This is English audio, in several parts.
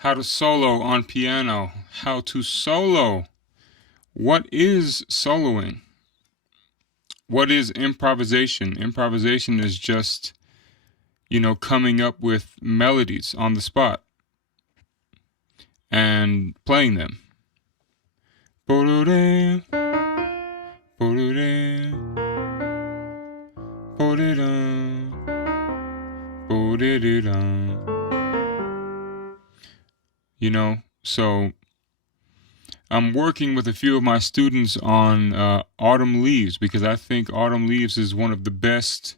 how to solo on piano, how to solo. What is soloing? What is improvisation? Improvisation is just, coming up with melodies on the spot and playing them. So I'm working with a few of my students on Autumn Leaves, because I think Autumn Leaves is one of the best.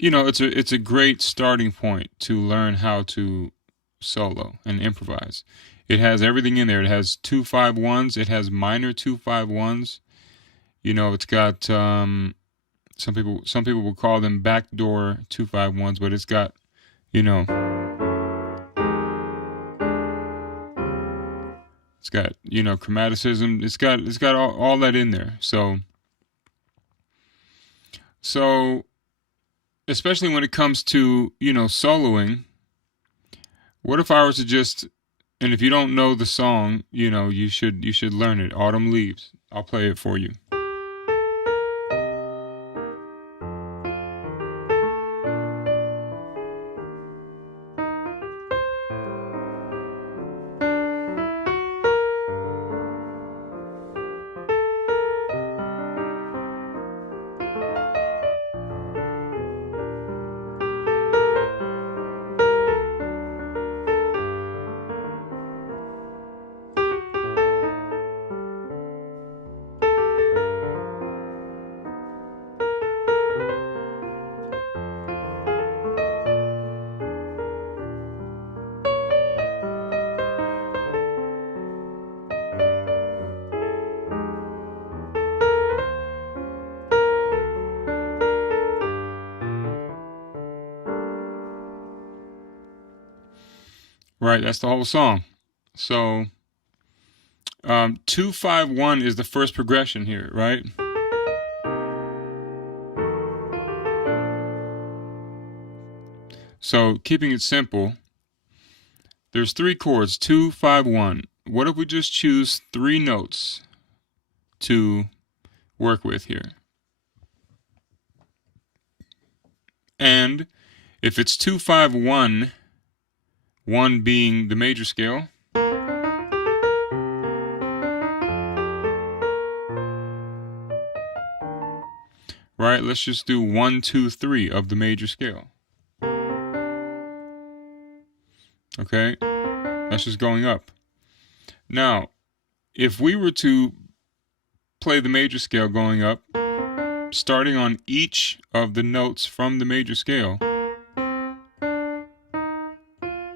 It's a great starting point to learn how to solo and improvise. It has everything in there. It has 2-5-1s. It has minor 2-5-1s. It's got some people will call them backdoor 2-5-1s, but it's got it's got chromaticism. It's got all that in there. So especially when it comes to soloing, what if I was to just, and if you don't know the song, you should learn it. Autumn Leaves. I'll play it for you. Right, that's the whole song. So 2-5-1 is the first progression here, right? So keeping it simple, there's 3 chords, 2-5-1. What if we just choose 3 notes to work with here? And if it's 2-5-1, 1 being the major scale, right? Let's just do 1, 2, 3 of the major scale. Okay, that's just going up. Now, if we were to play the major scale going up, starting on each of the notes from the major scale,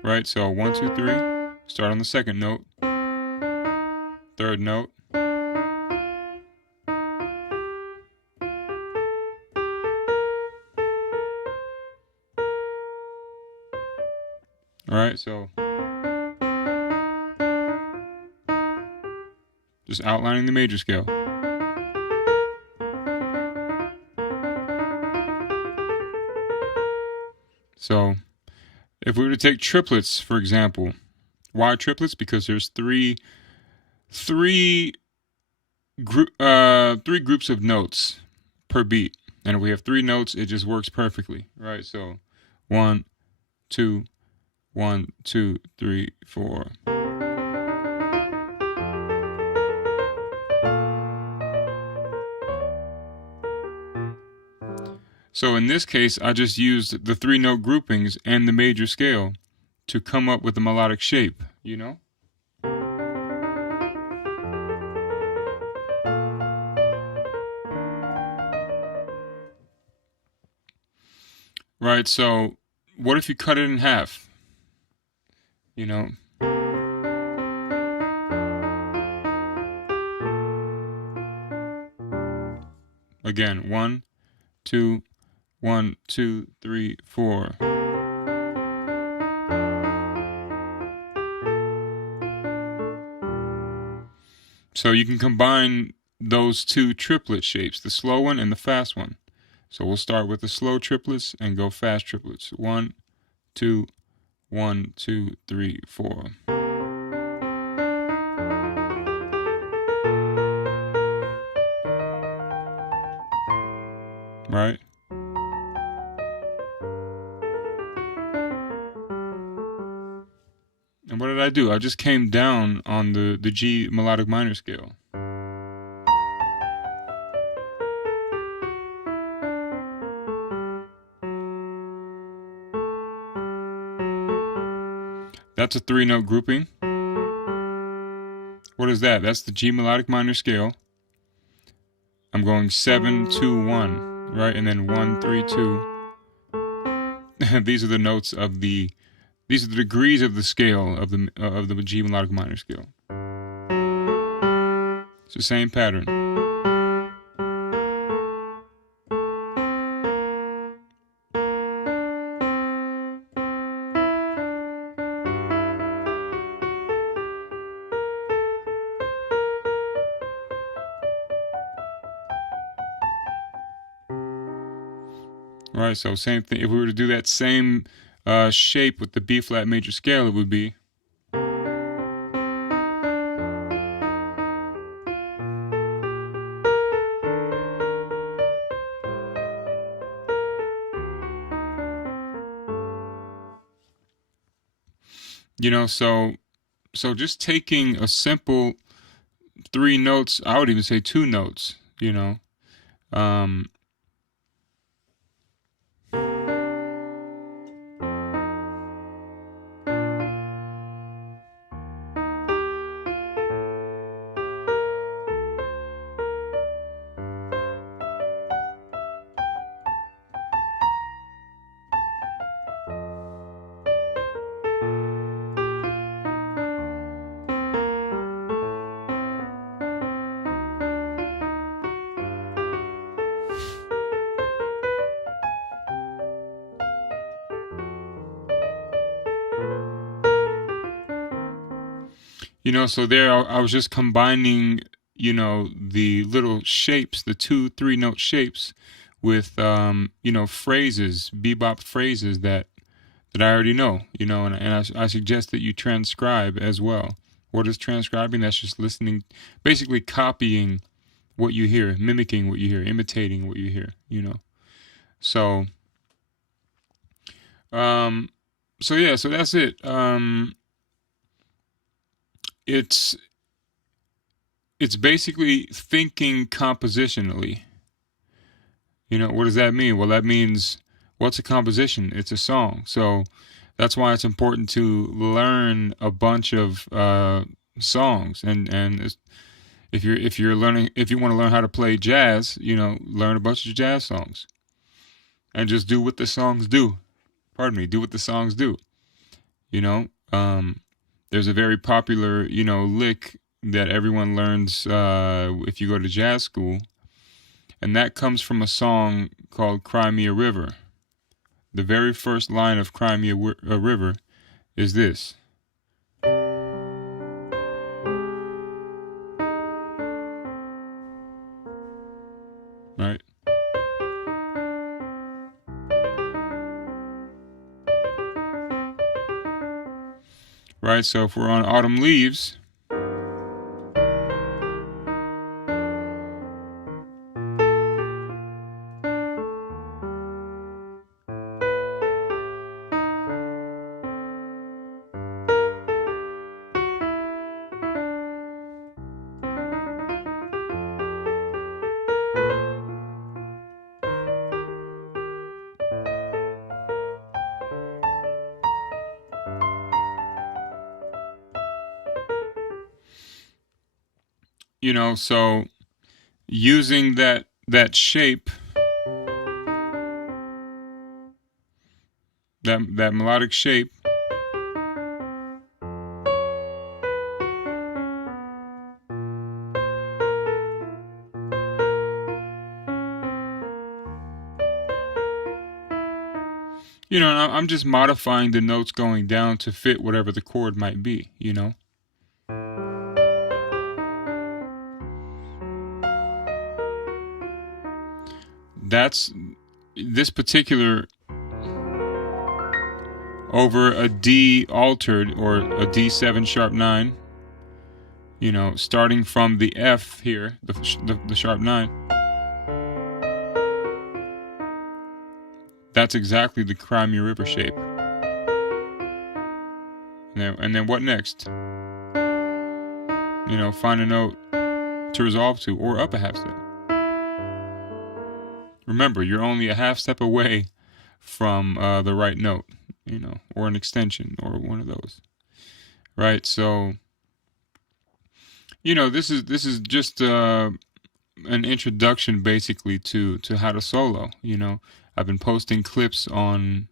right? So 1, 2, 3, start on the second note, third note, all right, so just outlining the major scale. So if we were to take triplets, for example, why triplets? Because there's three groups of notes per beat, and if we have 3 notes, it just works perfectly, right? So 1, 2, 1, 2, 3, 4. So in this case, I just used the 3 note groupings and the major scale to come up with a melodic shape, Right, so what if you cut it in half? Again, 1, 2, 1, 2, 3, 4. So you can combine those 2 triplet shapes, the slow one and the fast one. So we'll start with the slow triplets and go fast triplets. 1, 2, 1, 2, 3, 4. Right? And what did I do? I just came down on the G melodic minor scale. That's a 3-note grouping. What is that? That's the G melodic minor scale. I'm going 7, 2, 1, right? And then 1, 3, 2. These are the notes of these are the degrees of the scale of the G melodic minor scale. It's the same pattern. Right, so same thing. If we were to do that same shape with the B flat major scale, it would be. You know, so just taking a simple 3 notes, I would even say 2 notes, you know. You know, so there I was just combining, you know, the little shapes, the 2, 3 note shapes with, you know, phrases, bebop phrases that I already know, you know, and I suggest that you transcribe as well. What is transcribing? That's just listening, basically copying what you hear, mimicking what you hear, imitating what you hear, you know. So, so yeah, so that's it. It's basically thinking compositionally. You know, what does that mean? Well, that means, what's a composition? It's a song. So that's why it's important to learn a bunch of songs. And if you want to learn how to play jazz, you know, learn a bunch of jazz songs, and just do what the songs do. Pardon me, do what the songs do. You know, there's a very popular, you know, lick that everyone learns if you go to jazz school, and that comes from a song called Cry Me a River. The very first line of Cry Me a River is this. Right? Right, so if we're on Autumn Leaves, you know, so using that shape, that melodic shape, you know, I'm just modifying the notes going down to fit whatever the chord might be, you know. That's this particular over a D altered or a D7 sharp 9. You know, starting from the F here, the sharp 9. That's exactly the Crimea River shape. And then what next? You know, find a note to resolve to, or up a half step. Remember, you're only a half step away from the right note, you know, or an extension, or one of those, right? So, you know, this is just an introduction, basically, to how to solo. You know, I've been posting clips on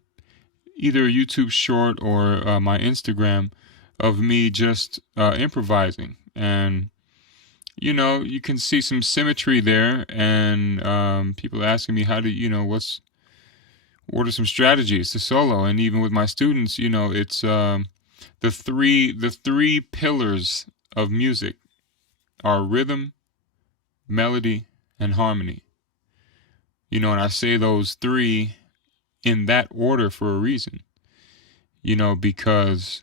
either YouTube Short or my Instagram of me just improvising, and you know, you can see some symmetry there, and people asking me how to, you know, what are some strategies to solo, and even with my students, you know, it's the three pillars of music are rhythm, melody, and harmony. You know, and I say those three in that order for a reason. You know, because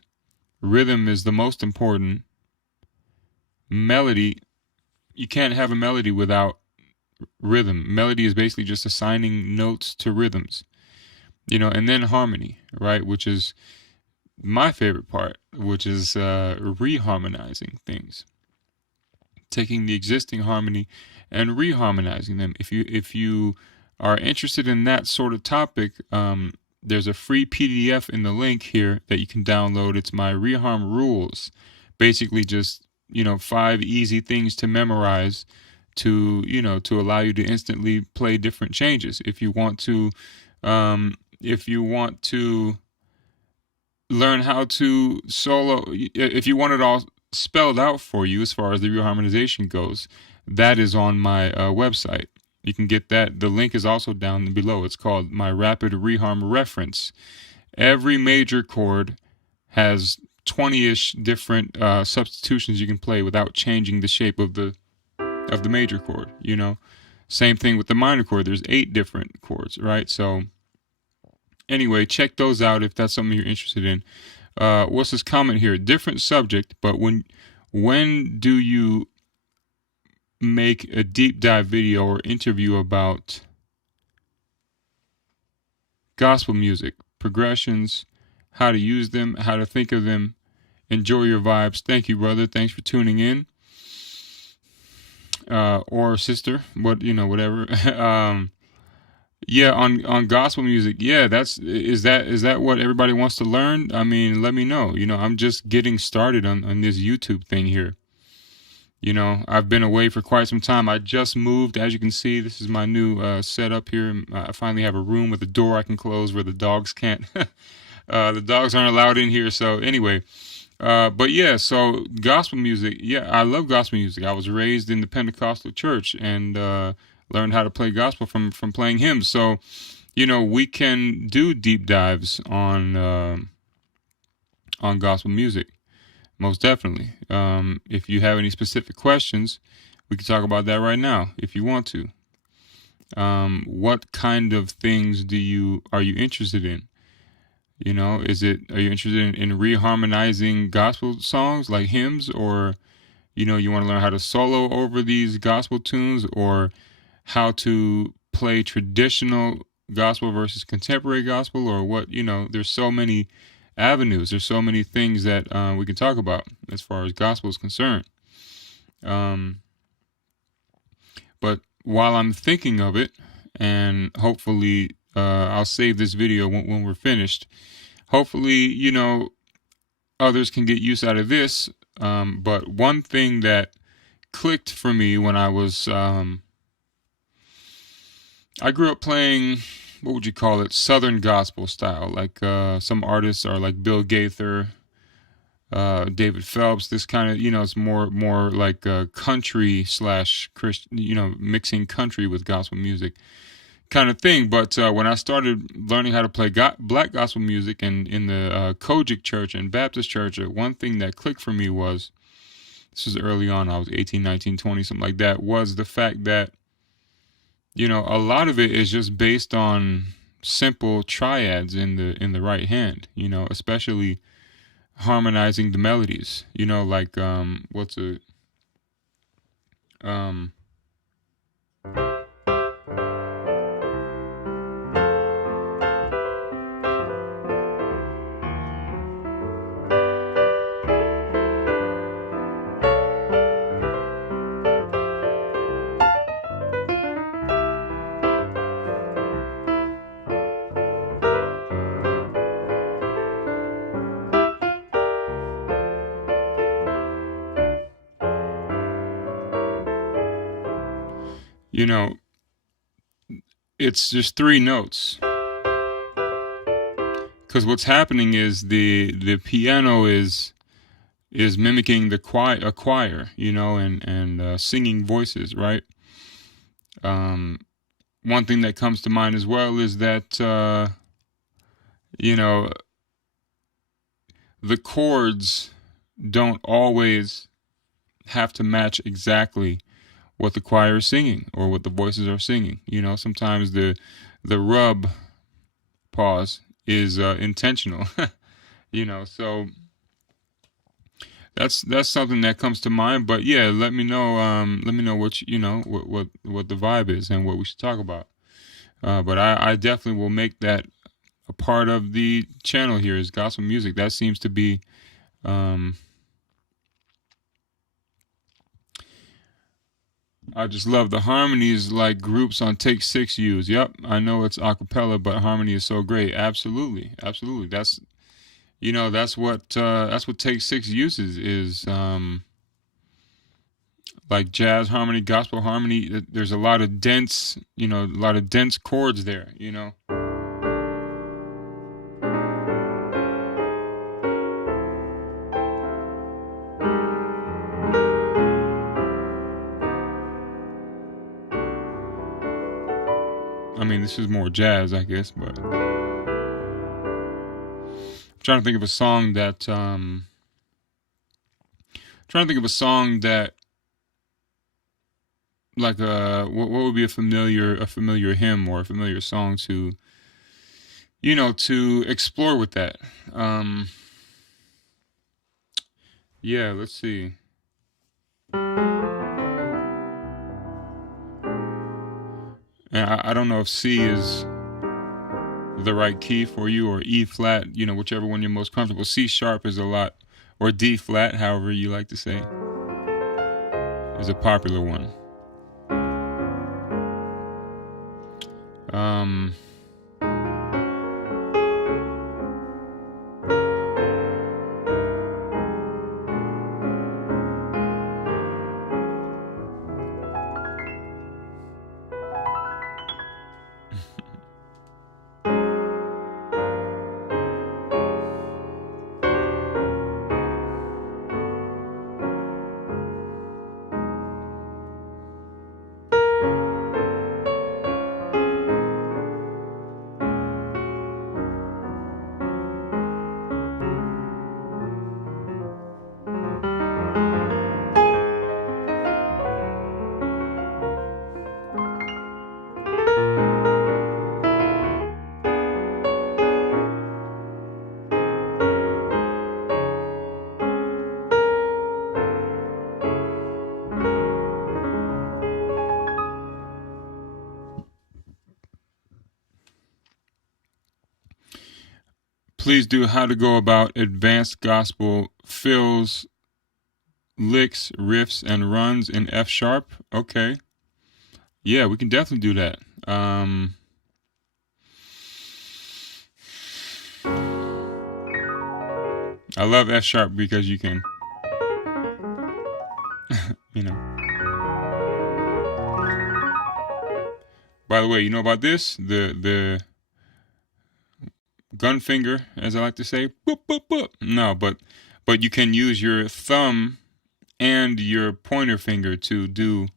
rhythm is the most important. Melody, you can't have a melody without rhythm. Melody is basically just assigning notes to rhythms, you know, and then harmony, right? Which is my favorite part, which is reharmonizing things, taking the existing harmony and reharmonizing them. If you are interested in that sort of topic, there's a free PDF in the link here that you can download. It's my reharm rules, basically just, you know, 5 easy things to memorize to, you know, to allow you to instantly play different changes. If you want to learn how to solo, if you want it all spelled out for you as far as the reharmonization goes, that is on my website. You can get that. The link is also down below. It's called my Rapid Reharm Reference. Every major chord has 20-ish different substitutions you can play without changing the shape of the major chord, you know. Same thing with the minor chord. There's 8 different chords, right? So anyway, check those out if that's something you're interested in. What's this comment here? Different subject, but when do you make a deep dive video or interview about gospel music, progressions, how to use them, how to think of them? Enjoy your vibes. Thank you, brother. Thanks for tuning in. Or sister, whatever. Yeah, on gospel music. Yeah, is that what everybody wants to learn? I mean, let me know. You know, I'm just getting started on this YouTube thing here. You know, I've been away for quite some time. I just moved. As you can see, this is my new setup here. I finally have a room with a door I can close where the dogs can't. The dogs aren't allowed in here. So anyway, but yeah, so gospel music. Yeah, I love gospel music. I was raised in the Pentecostal church and learned how to play gospel from playing hymns. So, you know, we can do deep dives on gospel music. Most definitely. If you have any specific questions, we can talk about that right now if you want to. What kind of things are you interested in? You know, are you interested in reharmonizing gospel songs like hymns, or, you know, you want to learn how to solo over these gospel tunes, or how to play traditional gospel versus contemporary gospel, or what? You know, there's so many avenues. There's so many things that we can talk about as far as gospel is concerned. But while I'm thinking of it, and hopefully I'll save this video when we're finished. Hopefully, you know, others can get use out of this. But one thing that clicked for me when I was, I grew up playing, what would you call it, Southern gospel style. Like some artists are like Bill Gaither, David Phelps. This kind of, you know, it's more like country / Christian, you know, mixing country with gospel music kind of thing. But when I started learning how to play black gospel music and in the Kojic church and Baptist church, one thing that clicked for me was, this was early on, I was 18, 19, 20, something like that, was the fact that, you know, a lot of it is just based on simple triads in the right hand, especially harmonizing the melodies, like what's a um you know it's just three notes, because what's happening is the piano is mimicking a choir, and singing voices, right? um One thing that comes to mind as well is that you know the chords don't always have to match exactly what the choir is singing or what the voices are singing. Sometimes the rub pause is intentional. So that's something that comes to mind. But yeah, let me know. Let me know what the vibe is and what we should talk about. But I definitely will make that a part of the channel here, is gospel music. That seems to be I just love the harmonies like groups on Take Six use. Yep, I know it's a cappella, but harmony is so great. Absolutely, absolutely. That's what Take Six uses, is like jazz harmony, gospel harmony. There's a lot of dense, chords there. I mean, this is more jazz, I guess, but I'm trying to think of a song that like what would be a familiar hymn or a familiar song to explore with that. Yeah, let's see. And I don't know if C is the right key for you, or E flat, whichever one you're most comfortable. C sharp is a lot, or D flat, however you like to say, is a popular one. Please do how to go about advanced gospel fills, licks, riffs, and runs in F sharp. Okay. Yeah, we can definitely do that. I love F sharp because you can, you know. By the way, you know about this? The gun finger, as I like to say. Boop, boop, boop. No, but you can use your thumb and your pointer finger to do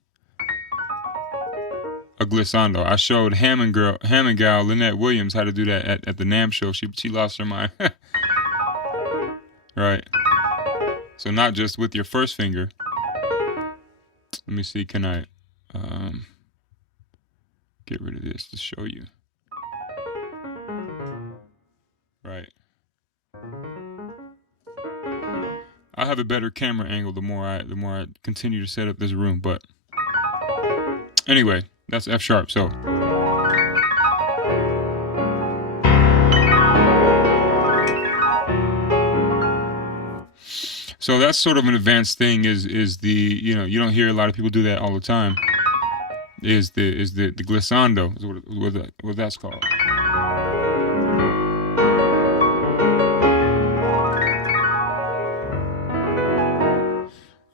a glissando. I showed Hammond gal Lynette Williams how to do that at the NAMM show. She lost her mind. Right. So not just with your first finger. Let me see. Can I get rid of this to show you? have a better camera angle the more I continue to set up this room. But anyway, that's F sharp. So that's sort of an advanced thing. Is the, you know, you don't hear a lot of people do that all the time. Is the glissando is what that's called.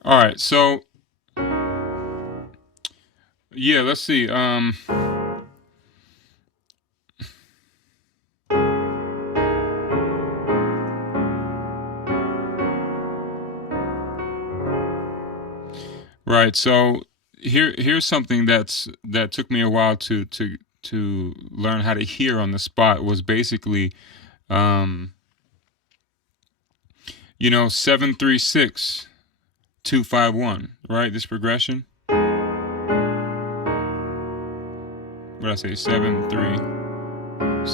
All right, so yeah, let's see. Right, so here's something that took me a while to learn how to hear on the spot. Was basically, you know, 7-3-6, 2-5-1, right? This progression. What did I say? 7-3-6,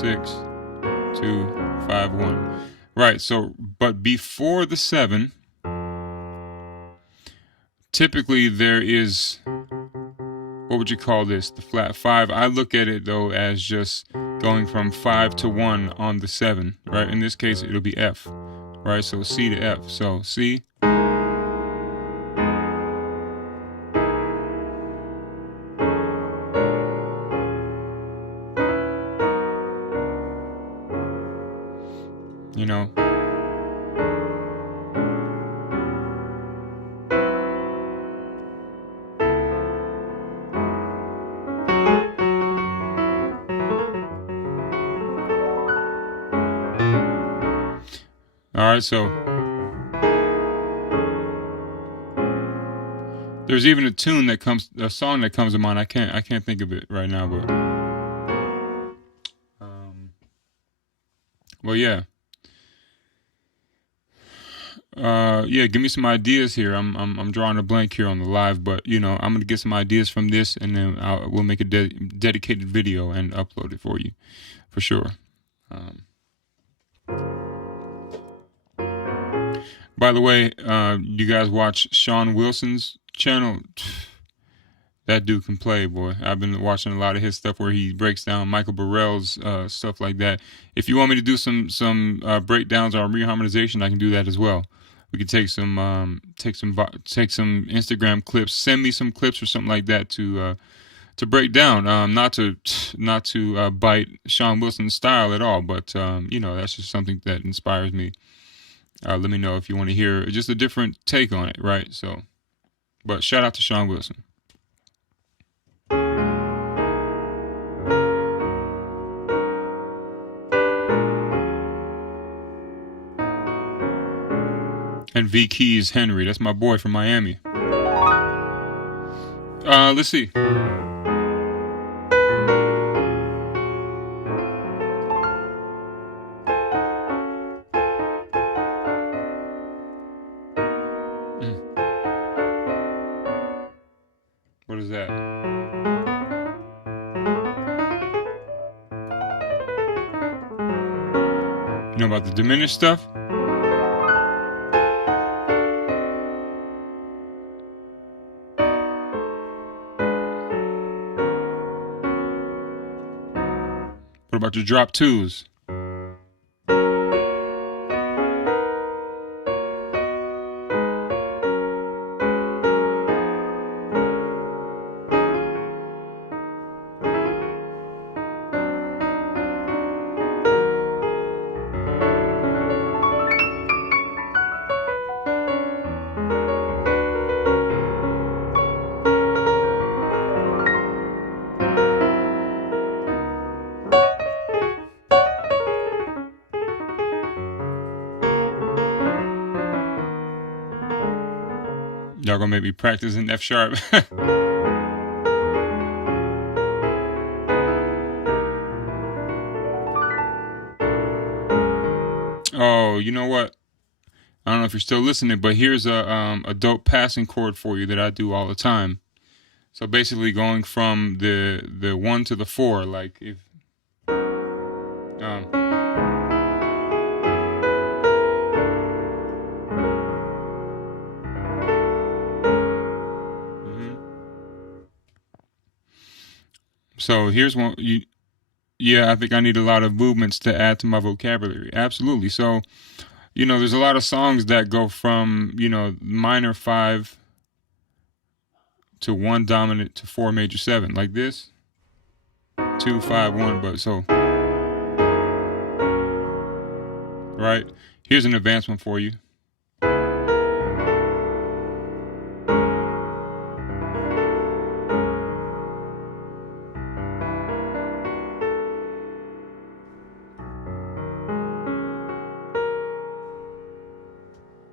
2-5-1. Right. So, but before the 7, typically there is, what would you call this? The flat 5. I look at it though as just going from 5 to 1 on the 7, right? In this case, it'll be F, right? So C to F. So C. You know. All right, so there's even a song that comes to mind. I can't think of it right now, but well, yeah. Yeah, give me some ideas here. I'm drawing a blank here on the live, but you know, I'm gonna get some ideas from this, and then we'll make a dedicated video and upload it for you, for sure. By the way, you guys watch Sean Wilson's channel? That dude can play, boy. I've been watching a lot of his stuff where he breaks down Michael Burrell's stuff like that. If you want me to do some breakdowns or reharmonization, I can do that as well. We could take some Instagram clips. Send me some clips or something like that to break down. Not to bite Sean Wilson's style at all, but you know, that's just something that inspires me. Let me know if you want to hear just a different take on it, right? So, but shout out to Sean Wilson. And V Keys Henry, that's my boy from Miami. Let's see. What is that? You know about the diminished stuff? What about your drop 2s? Y'all gonna make me practice in F sharp. Oh, you know what? I don't know if you're still listening, but here's a dope passing chord for you that I do all the time. So basically, going from the 1 to the 4, like if So here's one. Yeah, I think I need a lot of movements to add to my vocabulary. Absolutely. So, there's a lot of songs that go from, minor 5 to 1 dominant to 4 major 7, like this. 2, 5, 1, but so, right? Here's an advancement for you.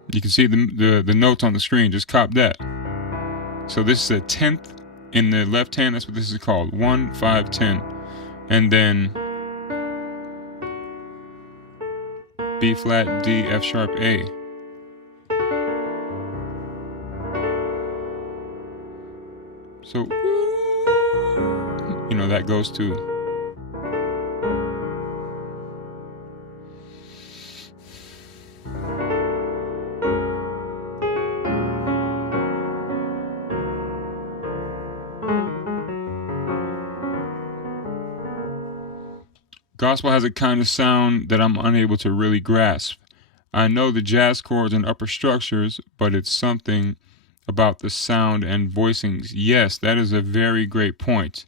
You can see the notes on the screen. Just cop that. So this is a 10th in the left hand. That's what this is called. 1, 5, 10. And then B flat, D, F sharp, A. So, that goes to. Gospel has a kind of sound that I'm unable to really grasp. I know the jazz chords and upper structures, but it's something about the sound and voicings. Yes, that is a very great point.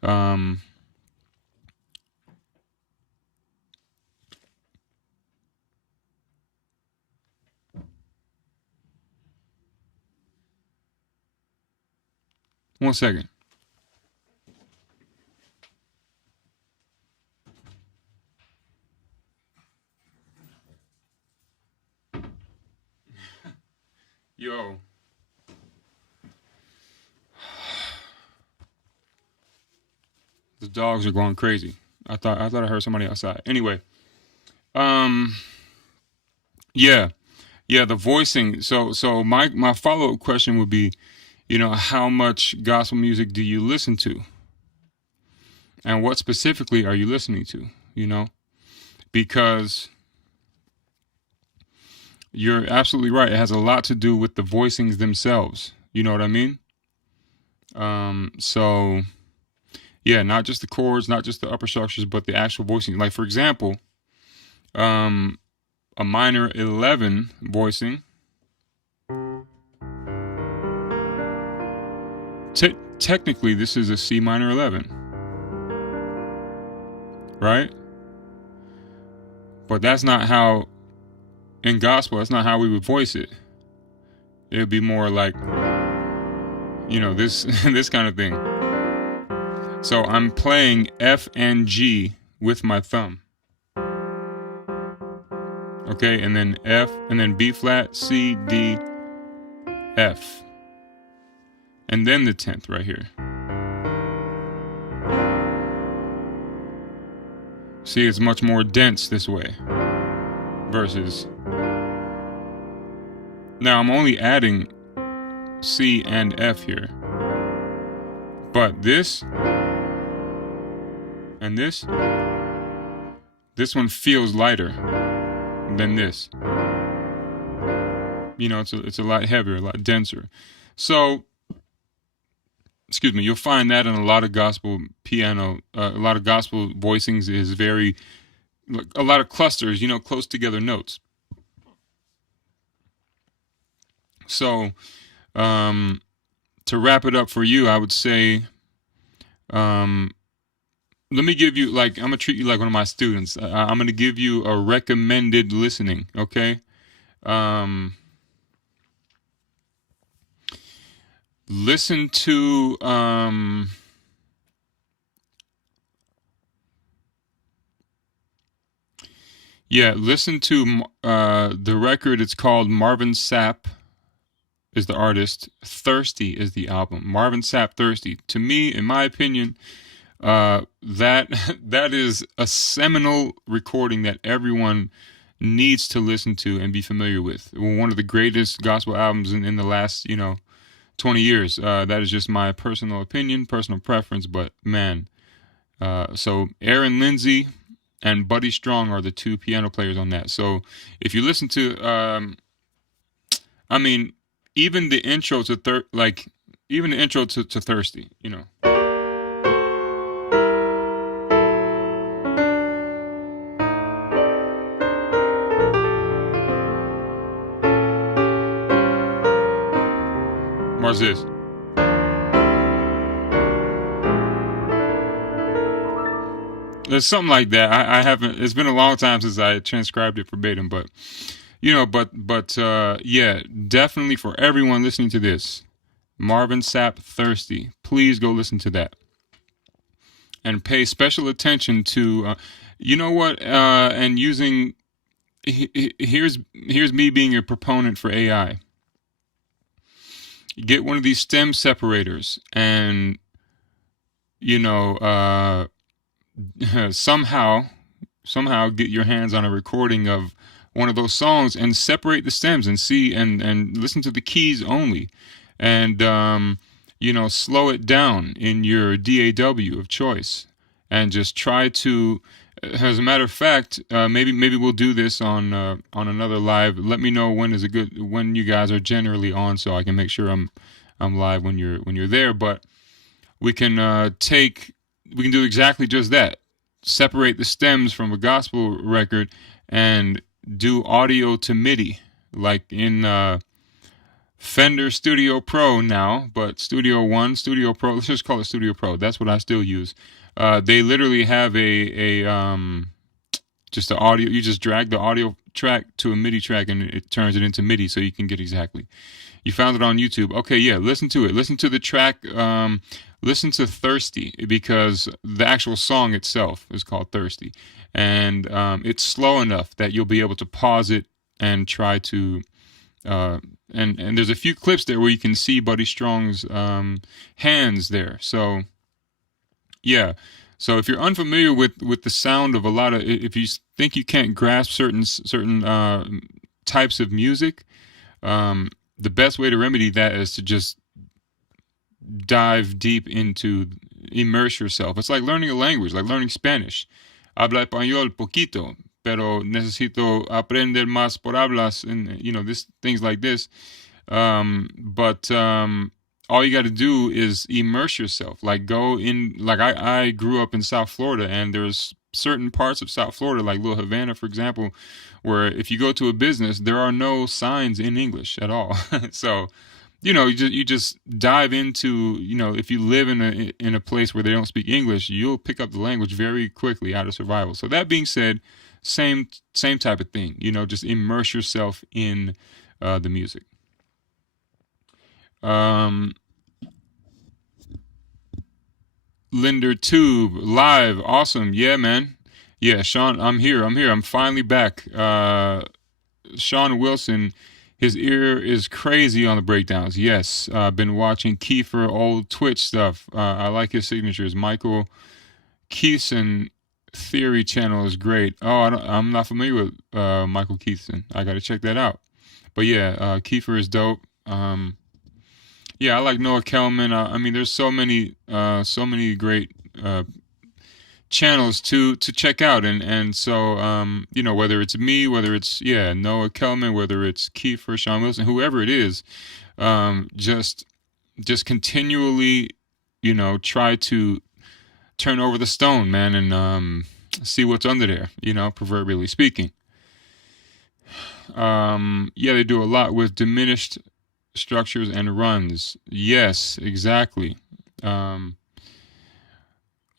One second. Yo. The dogs are going crazy. I thought I heard somebody outside. Anyway. Yeah. Yeah, the voicing. So my follow-up question would be, how much gospel music do you listen to? And what specifically are you listening to? Because you're absolutely right. It has a lot to do with the voicings themselves. You know what I mean? So, yeah, not just the chords, not just the upper structures, but the actual voicing. Like, for example, a minor 11 voicing. Technically, this is a C minor 11. Right? But that's not how, in gospel, that's not how we would voice it. It would be more like, this this kind of thing. So I'm playing F and G with my thumb. Okay, and then F, and then B flat, C, D, F. And then the 10th right here. See, it's much more dense this way. Versus. Now I'm only adding C and F here. But this and this one feels lighter than this. It's a lot heavier, a lot denser. So, excuse me, you'll find that in a lot of gospel piano, a lot of gospel voicings is very, a lot of clusters, close together notes. So, to wrap it up for you, I would say, let me give you, I'm going to treat you like one of my students. I'm going to give you a recommended listening, okay? Listen to, listen to the record. It's called Marvin Sapp is the artist. Thirsty is the album. Marvin Sapp, Thirsty. To me, in my opinion, that is a seminal recording that everyone needs to listen to and be familiar with. One of the greatest gospel albums in the last 20 years. That is just my personal opinion, personal preference, but man. So Aaron Lindsay and Buddy Strong are the two piano players on that. So if you listen to, even the intro to Thirsty, How's this? There's something like that. I haven't. It's been a long time since I transcribed it verbatim, but yeah, definitely for everyone listening to this, Marvin Sapp, Thirsty. Please go listen to that and pay special attention to, you know what? And using here's me being a proponent for AI. Get one of these stem separators and somehow get your hands on a recording of one of those songs and separate the stems and see and listen to the keys only, and slow it down in your DAW of choice, and just try to. As a matter of fact, maybe we'll do this on another live. Let me know when you guys are generally on, so I can make sure I'm live when you're there. But we can do exactly just that. Separate the stems from a gospel record and do audio to MIDI, like in Fender Studio Pro now, but Studio One, Studio Pro. Let's just call it Studio Pro. That's what I still use. They literally have just the audio. You just drag the audio track to a MIDI track and it turns it into MIDI, so you can get exactly. You found it on YouTube. Okay, yeah, listen to it. Listen to the track. Listen to Thirsty, because the actual song itself is called Thirsty, and it's slow enough that you'll be able to pause it and try to. And there's a few clips there where you can see Buddy Strong's hands there. So. Yeah, so if you're unfamiliar with the sound of a lot of, if you think you can't grasp certain types of music, the best way to remedy that is to just dive deep into, immerse yourself. It's like learning a language, like learning Spanish. Habla español poquito, pero necesito aprender más por hablas, and things like this. But all you got to do is immerse yourself. Like go in. Like I grew up in South Florida, and there's certain parts of South Florida, like Little Havana, for example, where if you go to a business, there are no signs in English at all. So, you just dive into. If you live in a place where they don't speak English, you'll pick up the language very quickly out of survival. So that being said, same type of thing. Just immerse yourself in the music. Linder Tube live, awesome, yeah, man, yeah, Sean, I'm here, I'm finally back. Sean Wilson, his ear is crazy on the breakdowns. Yes, I've been watching Kiefer old Twitch stuff. I like his signatures. Michael Keeson Theory channel is great. Oh, I'm not familiar with Michael Keeson. I got to check that out. But yeah, Kiefer is dope. Yeah, I like Noah Kelman. I mean, there's so many great channels to check out, and so whether it's me, whether it's Noah Kelman, whether it's Kiefer, Sean Wilson, whoever it is, just continually try to turn over the stone, man, and see what's under there, proverbially speaking. They do a lot with diminished structures and runs. Yes, exactly.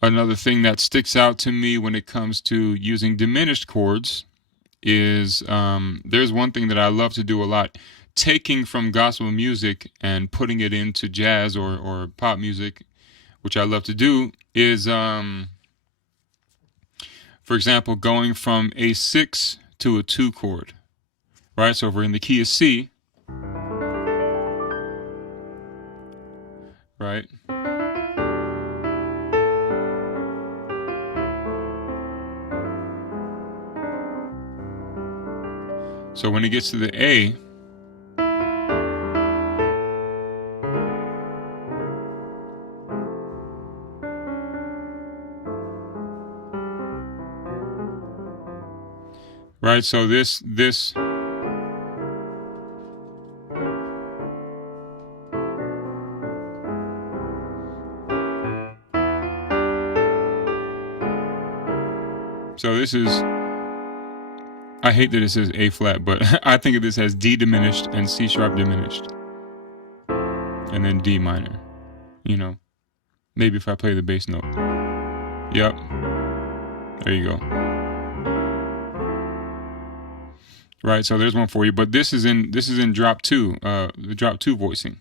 Another thing that sticks out to me when it comes to using diminished chords is there's one thing that I love to do a lot, taking from gospel music and putting it into jazz or pop music, which I love to do, is for example, going from a 6 to a 2 chord, right? So if we're in the key of C, right? So when it gets to the A, right? So this is, I hate that it says A flat, but I think of this as D diminished and C sharp diminished. and then D minor. You know, maybe if I play the bass note. Yep. There you go. Right, so there's one for you. But this is in drop 2, the drop 2 voicing.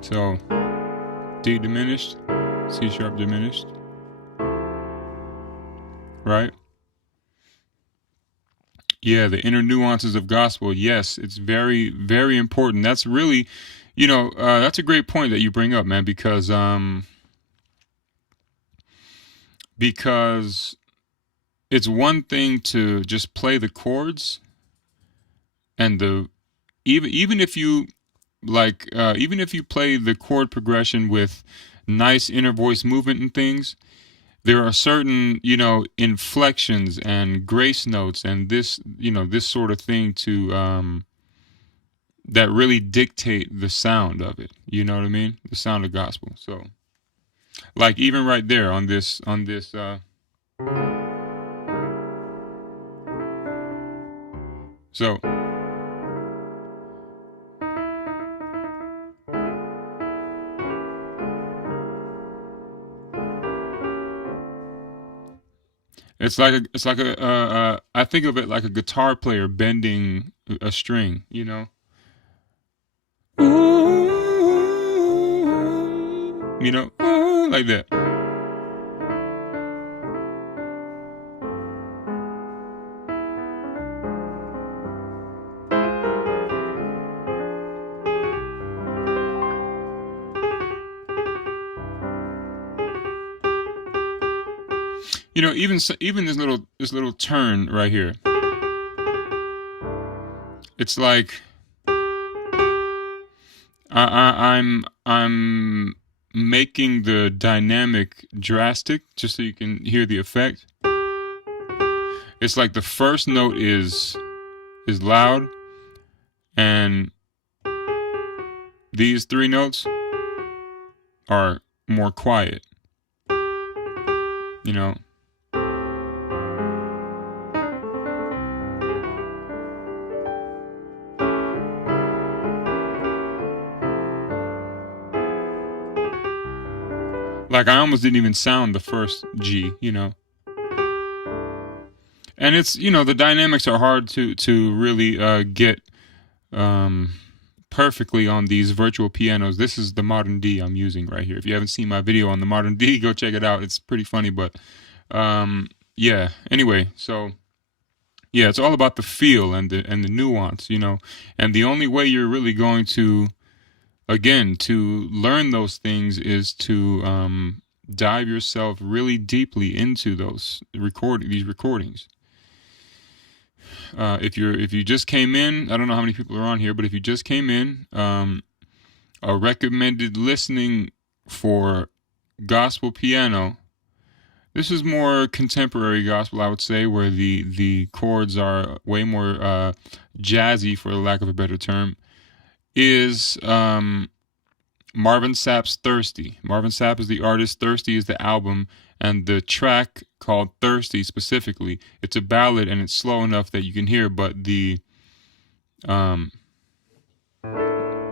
So D diminished, C sharp diminished, right? Yeah, the inner nuances of gospel. Yes, it's very, very important. That's really, that's a great point that you bring up, man, because it's one thing to just play the chords, and even if you even if you play the chord progression with nice inner voice movement and things, there are certain, inflections and grace notes and this sort of thing to that really dictate the sound of it. You know what I mean? The sound of gospel. So, like even right there on this. So. It's like I think of it like a guitar player bending a string, like that. Even this little turn right here. It's like I'm making the dynamic drastic just so you can hear the effect. It's like the first note is loud, and these 3 notes are more quiet. Like I almost didn't even sound the first G, And it's, the dynamics are hard to really get perfectly on these virtual pianos. This is the modern D I'm using right here. If you haven't seen my video on the modern D, go check it out. It's pretty funny, but yeah. Anyway, so yeah, it's all about the feel and the nuance, And the only way you're really going to, again, to learn those things is to dive yourself really deeply into these recordings. If you just came in, I don't know how many people are on here, but if you just came in, a recommended listening for gospel piano. This is more contemporary gospel, I would say, where the chords are way more jazzy, for lack of a better term. Is Marvin Sapp's Thirsty. Marvin Sapp is the artist, Thirsty is the album, and the track called Thirsty specifically, it's a ballad and it's slow enough that you can hear, but the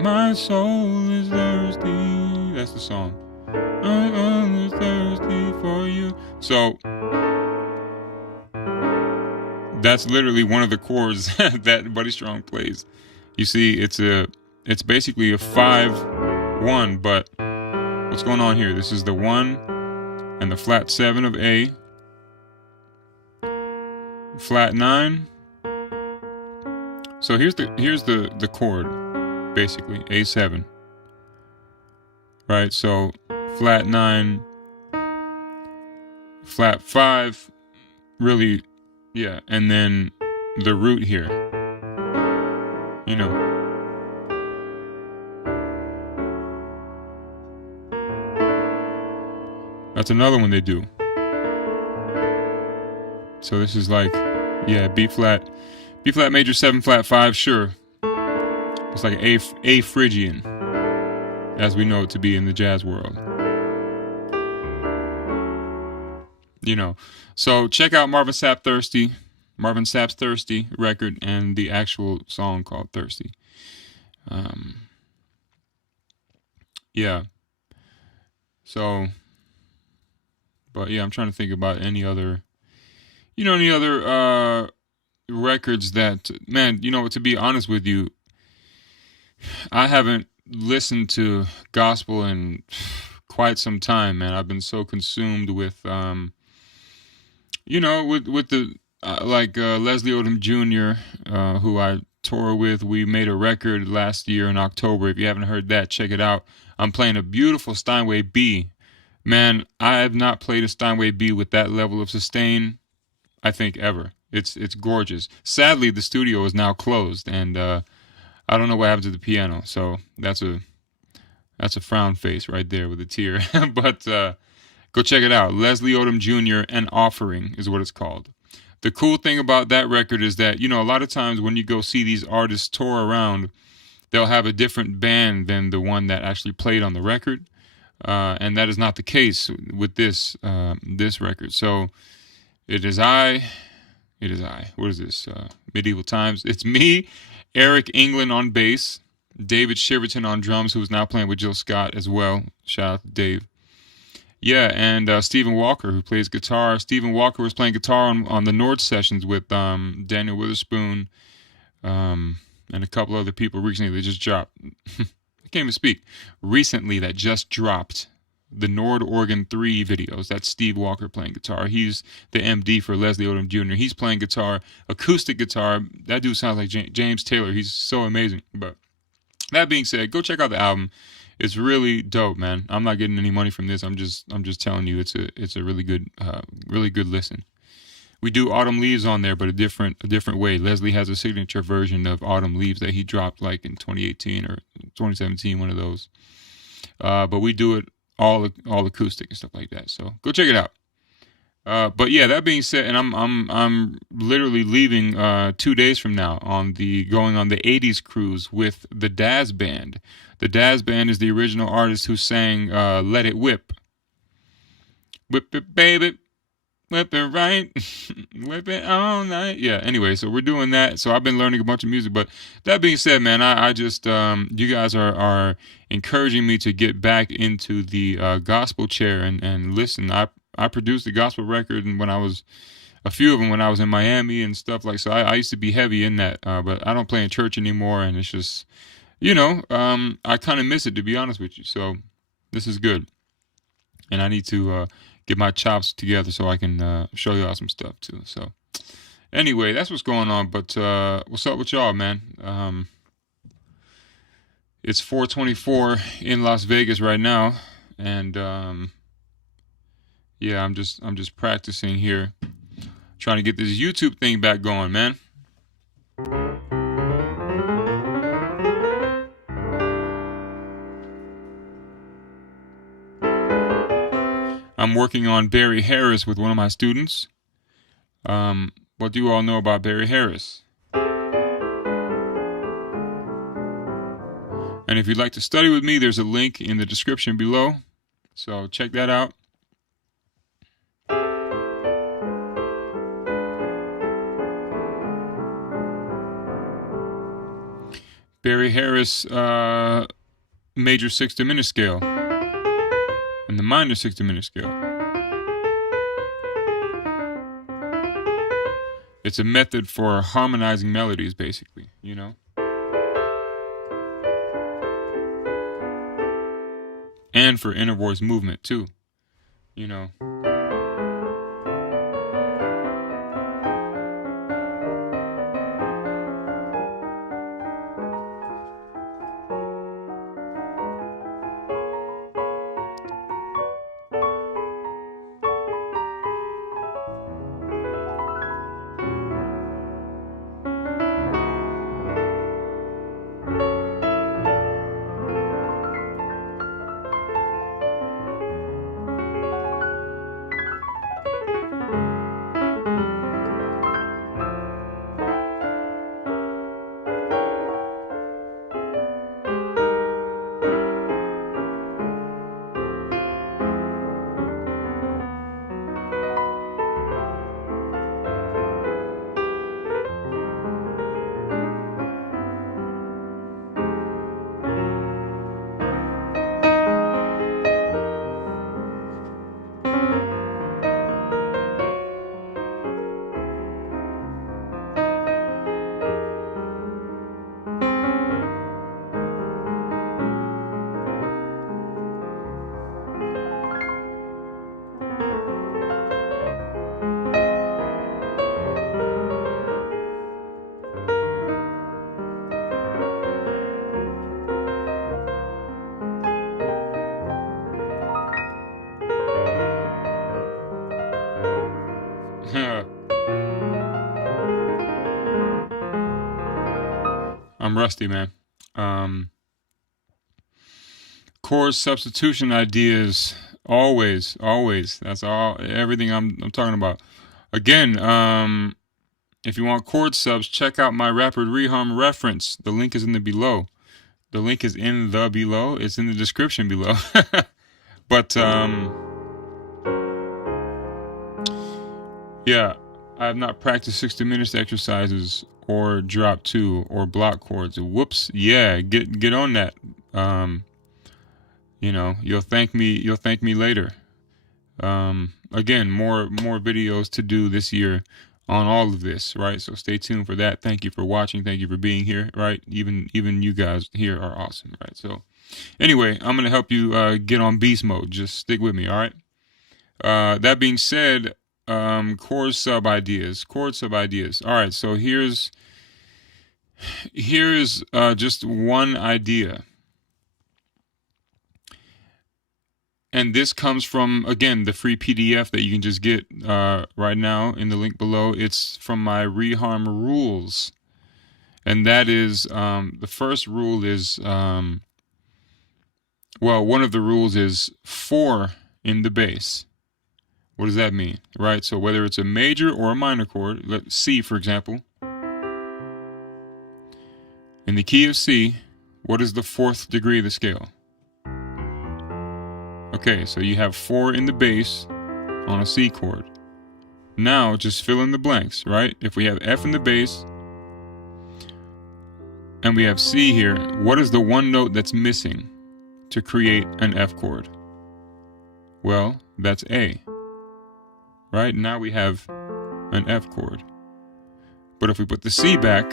my soul is thirsty, that's the song. I'm thirsty for you. So that's literally one of the chords that Buddy Strong plays. You see, it's basically a 5-1, but what's going on here? This is the 1 and the flat 7 of A, flat 9. So here's the chord, basically A7. Right? So flat 9, flat 5, really, yeah, and then the root here. That's another one they do. So this is like, yeah, B flat major 7 flat 5, sure. It's like A Phrygian, as we know it to be in the jazz world. You know, so check out Marvin Sapp's Thirsty record, and the actual song called Thirsty. Yeah. So, but yeah, I'm trying to think about any other records that, man, to be honest with you, I haven't listened to gospel in quite some time, man. I've been so consumed with with the Leslie Odom Jr., who I tour with. We made a record last year in October. If you haven't heard that, check it out. I'm playing a beautiful Steinway B. Man, I have not played a Steinway B with that level of sustain, I think, ever. It's gorgeous. Sadly, the studio is now closed, and I don't know what happened to the piano. So that's a frown face right there with a tear. But go check it out. Leslie Odom Jr. An Offering is what it's called. The cool thing about that record is that, a lot of times when you go see these artists tour around, they'll have a different band than the one that actually played on the record. And that is not the case with this record. So it is I. What is this? Medieval Times. It's me, Eric England on bass, David Shiverton on drums, who's now playing with Jill Scott as well. Shout out to Dave. Yeah, and Stephen Walker, who plays guitar. Stephen Walker was playing guitar on the Nord sessions with Daniel Witherspoon and a couple other people recently. They just dropped. I can't even speak. Recently, that just dropped the Nord Organ 3 videos. That's Steve Walker playing guitar. He's the MD for Leslie Odom Jr. He's playing guitar, acoustic guitar. That dude sounds like James Taylor. He's so amazing. But that being said, go check out the album. It's really dope, man. I'm not getting any money from this. I'm just telling you, it's a really good listen. We do Autumn Leaves on there, but a different way. Leslie has a signature version of Autumn Leaves that he dropped like in 2018 or 2017, one of those. But we do it all acoustic and stuff like that. So go check it out. But yeah, that being said, and I'm literally leaving 2 days from now going on the 80s cruise with the Daz Band. The Daz Band is the original artist who sang Let It Whip. Whip it, baby. Whip it right. Whip it all night. Yeah, anyway, so we're doing that. So I've been learning a bunch of music. But that being said, man, I just, you guys are encouraging me to get back into the gospel chair and listen. I produced the gospel record, and a few of them when I was in Miami and stuff like. So I used to be heavy in that, but I don't play in church anymore, and it's just, I kind of miss it, to be honest with you. So this is good, and I need to get my chops together so I can show y'all some stuff too. So anyway, that's what's going on. But what's up with y'all, man? It's 4:24 in Las Vegas right now, and yeah, I'm just practicing here, trying to get this YouTube thing back going, man. I'm working on Barry Harris with one of my students. What do you all know about Barry Harris? And if you'd like to study with me, there's a link in the description below. So check that out. Barry Harris, major 6th diminished scale, and the minor 6th diminished scale. It's a method for harmonizing melodies, basically, and for inner voice movement too, I'm rusty, man. Chord substitution ideas, always. That's everything I'm talking about. Again, if you want chord subs, check out my rapid reharm reference. The link is in the below. The link is in the below. It's in the description below. But yeah, I have not practiced 60 minutes exercises or drop 2 or block chords. Whoops. Yeah, get on that. You know, you'll thank me later. Again, more videos to do this year on all of this, right? So stay tuned for that. Thank you for watching. Thank you for being here, right? Even you guys here are awesome, right? So anyway, I'm going to help you get on beast mode. Just stick with me, all right? That being said, chord sub ideas. All right, so here's just one idea. And this comes from, again, the free PDF that you can just get right now in the link below. It's from my reharm rules. And that is, the first rule is, well, one of the rules is 4 in the bass. What does that mean, right? So whether it's a major or a minor chord, let's C, for example. In the key of C, what is the 4th degree of the scale? Okay, so you have 4 in the bass on a C chord. Now, just fill in the blanks, right? If we have F in the bass and we have C here, what is the one note that's missing to create an F chord? Well, that's A. Right? Now we have an F chord. But if we put the C back,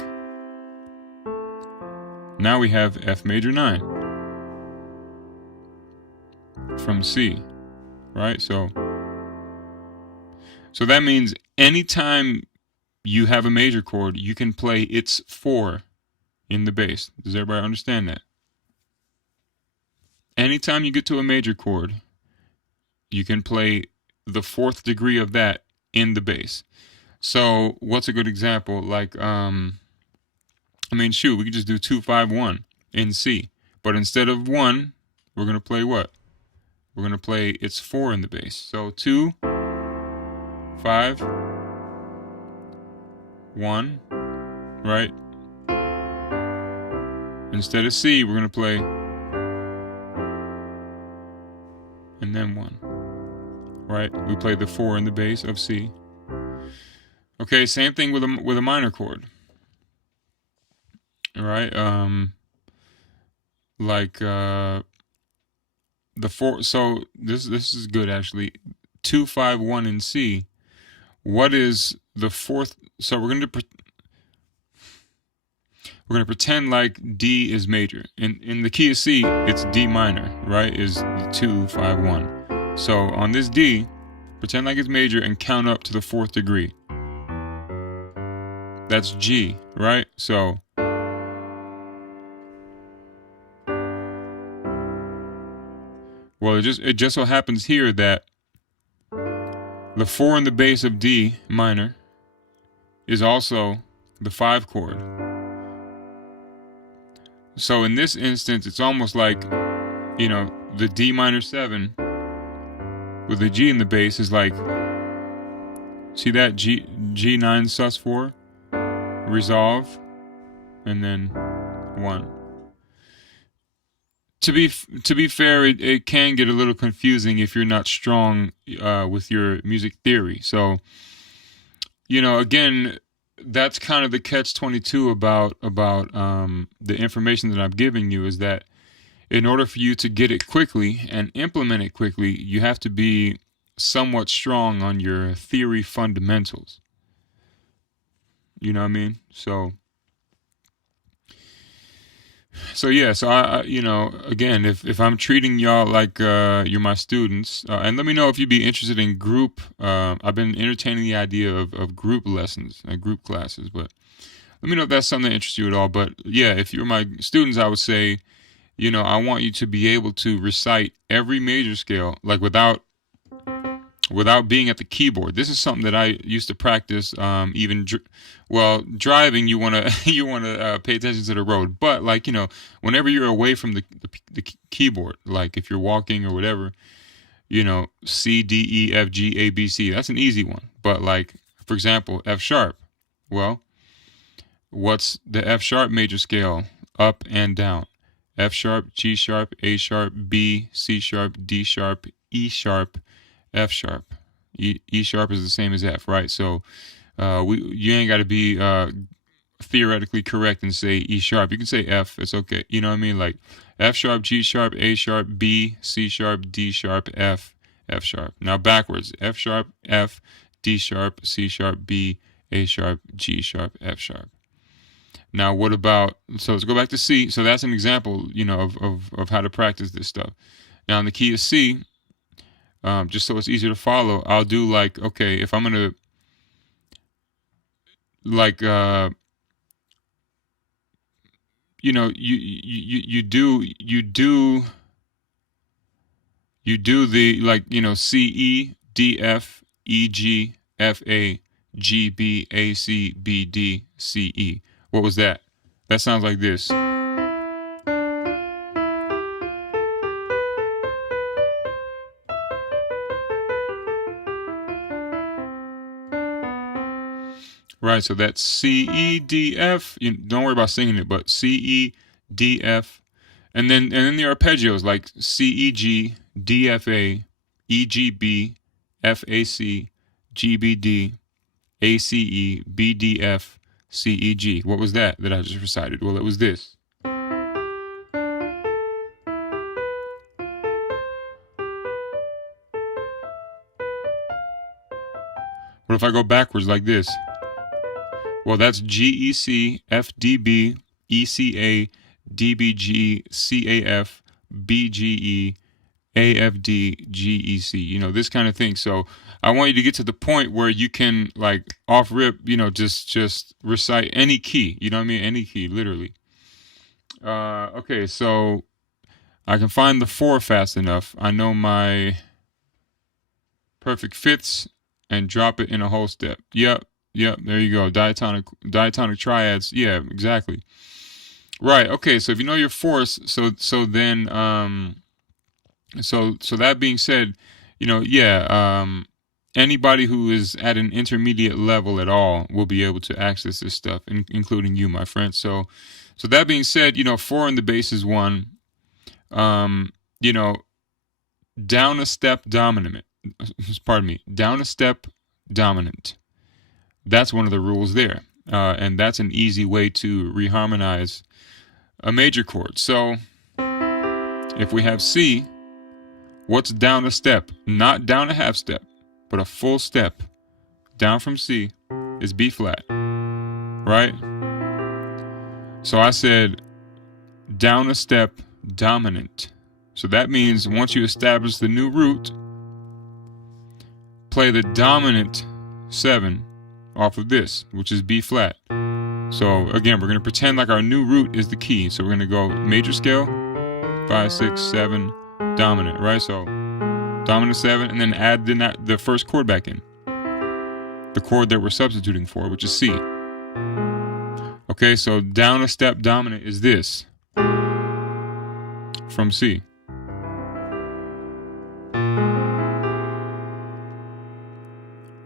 now we have F major 9 from C, right? So that means anytime you have a major chord, you can play its 4 in the bass. Does everybody understand that? Anytime you get to a major chord, you can play the 4th degree of that in the bass. So what's a good example? Like, I mean, shoot, we could just do 2, 5, 1 in C. But instead of 1, we're going to play what? We're going to play its 4 in the bass. So 2, 5, 1, right? Instead of C, we're going to play and then 1, right? We play the 4 in the bass of C. Okay, same thing with a minor chord. All right, like the 4. So this is good actually. 2, 5, 1 in C. What is the 4th? So we're going to pretend like D is major. In the key of C, it's D minor, right? Is 2, 5, 1. So on this D, pretend like it's major and count up to the 4th degree. That's G, right? So well, it just so happens here that the 4 in the bass of D minor is also the 5 chord. So in this instance, it's almost like, you know, the D minor 7 with the G in the bass is like, see that G9 sus4, resolve, and then 1. To be fair, it can get a little confusing if you're not strong with your music theory. So, you know, again, that's kind of the catch-22 about the information that I'm giving you, is that in order for you to get it quickly and implement it quickly, you have to be somewhat strong on your theory fundamentals. You know what I mean? So yeah, so I you know, again, if I'm treating y'all like you're my students, and let me know if you'd be interested in group. I've been entertaining the idea of group lessons and group classes, but let me know if that's something that interests you at all. But yeah, if you're my students, I would say, you know, I want you to be able to recite every major scale, like without without being at the keyboard. This is something that I used to practice. Driving, you want to you want to pay attention to the road, but like whenever you're away from the keyboard, like if you're walking or whatever, C D E F G A B C. That's an easy one. But like for example, F sharp. Well, what's the F sharp major scale? Up and down. F sharp, G sharp, A sharp, B, C sharp, D sharp, E sharp, F sharp. E sharp is the same as F, right? So you ain't got to be theoretically correct and say E sharp. You can say F. It's okay. You know what I mean? Like F sharp, G sharp, A sharp, B, C sharp, D sharp, F, F sharp. Now backwards. F sharp, F, D sharp, C sharp, B, A sharp, G sharp, F sharp. Now what about, so let's go back to C. So that's an example, of how to practice this stuff. Now in the key of C, just so it's easier to follow, I'll do like, okay, if I'm going to, like, you do the, like, C, E, D, F, E, G, F, A, G, B, A, C, B, D, C, E. What was that? That sounds like this. Right, so that's C, E, D, F. Don't worry about singing it, but C, E, D, F. And then the arpeggios like C, E, G, D, F, A, E, G, B, F, A, C, G, B, D, A, C, E, B, D, F, C, E, G. What was that I just recited? Well, it was this. What if I go backwards like this? Well, that's G, E, C, F, D, B, E, C, A, D, B, G, C, A, F, B, G, E, A, F, D, G, E, C. This kind of thing. So I want you to get to the point where you can, like, off rip, just recite any key. You know what I mean? Any key, literally. Okay, so I can find the 4 fast enough. I know my perfect fifths and drop it in a whole step. Yep, there you go. Diatonic triads. Yeah, exactly. Right, okay, so if you know your fourths, so then, so that being said, anybody who is at an intermediate level at all will be able to access this stuff, including you, my friend. So that being said, 4 in the bass is 1. Down a step dominant. Pardon me. Down a step dominant. That's one of the rules there, and that's an easy way to reharmonize a major chord. So if we have C, what's down a step? Not down a half step, but a full step down from C is B flat, right? So I said down a step dominant. So that means once you establish the new root, play the dominant 7 off of this, which is B flat. So again, we're going to pretend like our new root is the key. So we're going to go major scale, 5, 6, 7, dominant, right? So dominant 7, and then add the first chord back in. The chord that we're substituting for, which is C. Okay, so down a step dominant is this from C.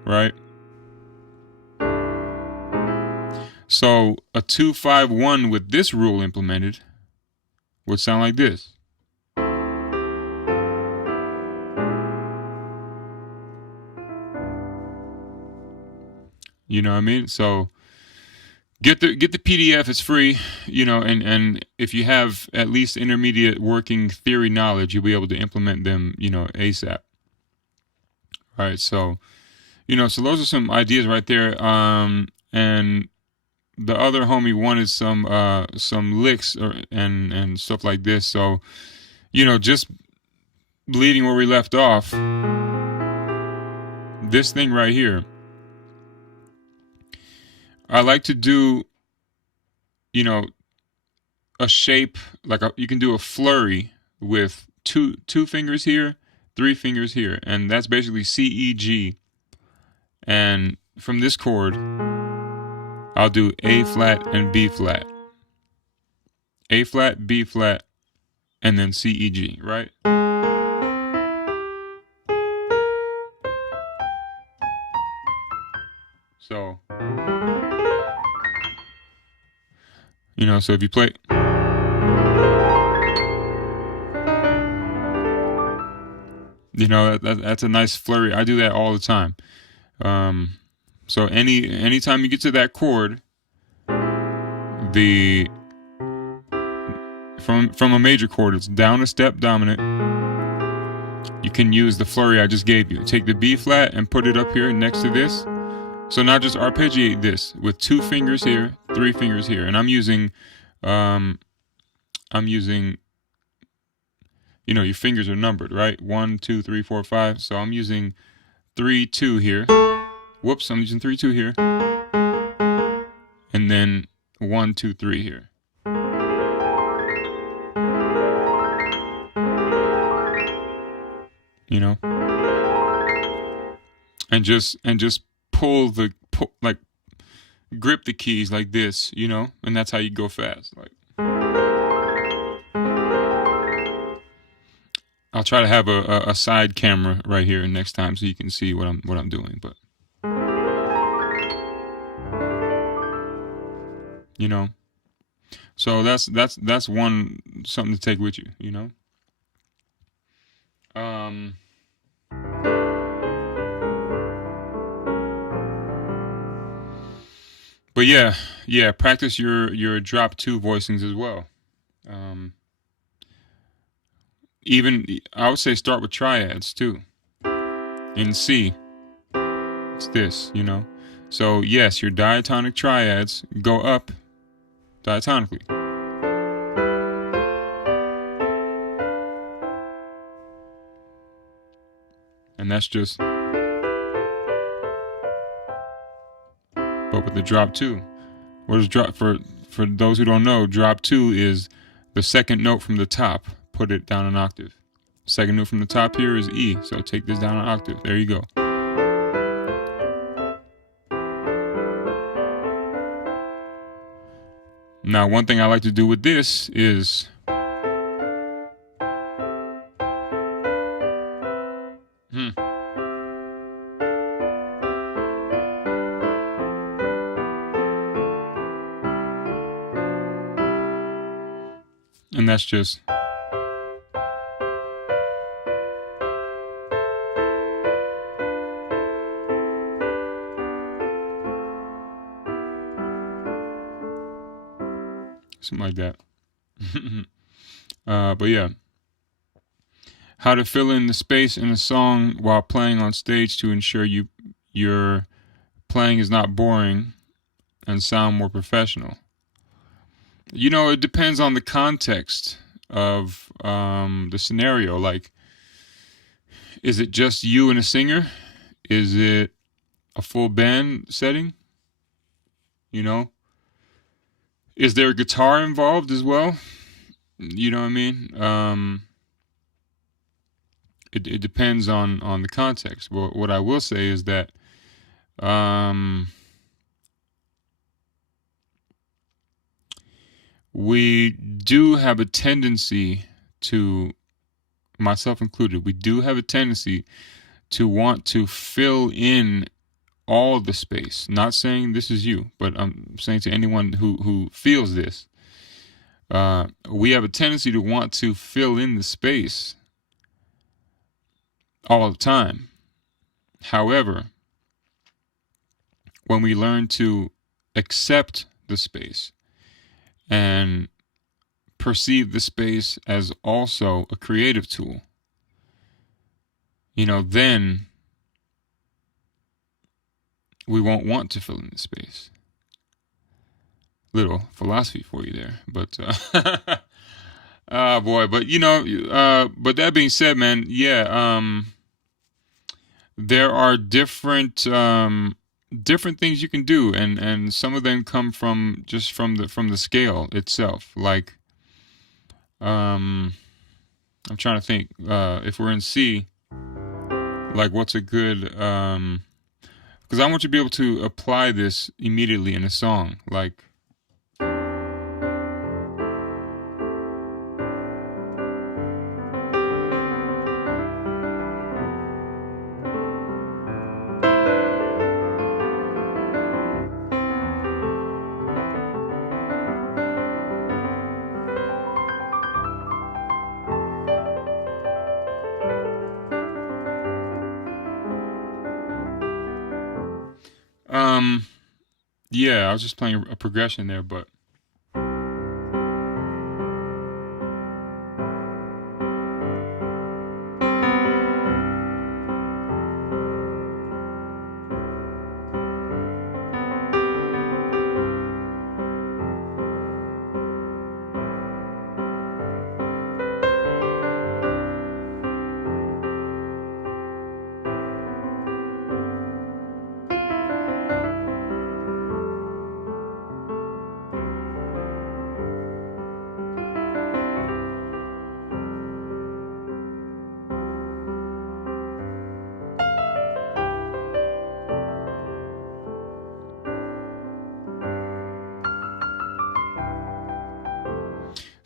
Right? So a 2-5-1 with this rule implemented would sound like this. You know what I mean? So get the PDF. It's free. And if you have at least intermediate working theory knowledge, you'll be able to implement them, ASAP. All right. So, so those are some ideas right there. And the other homie wanted some licks and stuff like this. So, just leading where we left off, this thing right here, I like to do, a shape, like you can do a flurry with two fingers here, 3 fingers here, and that's basically C, E, G. And from this chord, I'll do A flat and B flat. A flat, B flat, and then C, E, G, right? So, you know, so if you play, you know, that's a nice flurry. I do that all the time. So anytime you get to that chord, the from a major chord, it's down a step dominant. You can use the flurry I just gave you. Take the B flat and put it up here next to this. So now just arpeggiate this with 2 fingers here, 3 fingers here, and I'm using, you know, your fingers are numbered, right? 1, 2, 3, 4, 5. So I'm using 3, 2 here. Whoops, I'm using 3, 2 here, and then 1, 2, 3 here. You know, and just like grip the keys like this, you know, and that's how you go fast. Like, I'll try to have a side camera right here next time so you can see what I'm doing, but you know, so that's one something to take with you, you know. But yeah, practice your drop 2 voicings as well. Even I would say start with triads too. In C, it's this, you know. So yes, your diatonic triads go up diatonically. And that's just, but with the drop 2. What is drop, for those who don't know, drop 2 is the second note from the top. Put it down an octave. Second note from the top here is E, so take this down an octave. There you go. Now, one thing I like to do with this is and that's just something like that. But yeah, how to fill in the space in a song while playing on stage to ensure your playing is not boring and sound more professional. You know, it depends on the context of the scenario. Like, is it just you and a singer? Is it a full band setting? You know? Is there a guitar involved as well? You know what I mean? It depends on the context. But what I will say is that we do have a tendency to, myself included, we do have a tendency to want to fill in all the space. Not saying this is you, but I'm saying to anyone who feels this, we have a tendency to want to fill in the space all the time. However, when we learn to accept the space and perceive the space as also a creative tool, you know, then we won't want to fill in the space. Little philosophy for you there, but boy, but you know, but that being said, man, yeah, there are different things you can do, and some of them come from just from the scale itself. Like, I'm trying to think, if we're in C, Like, what's a good, because I want you to be able to apply this immediately in a song. Like, um, yeah, I was just playing a progression there, but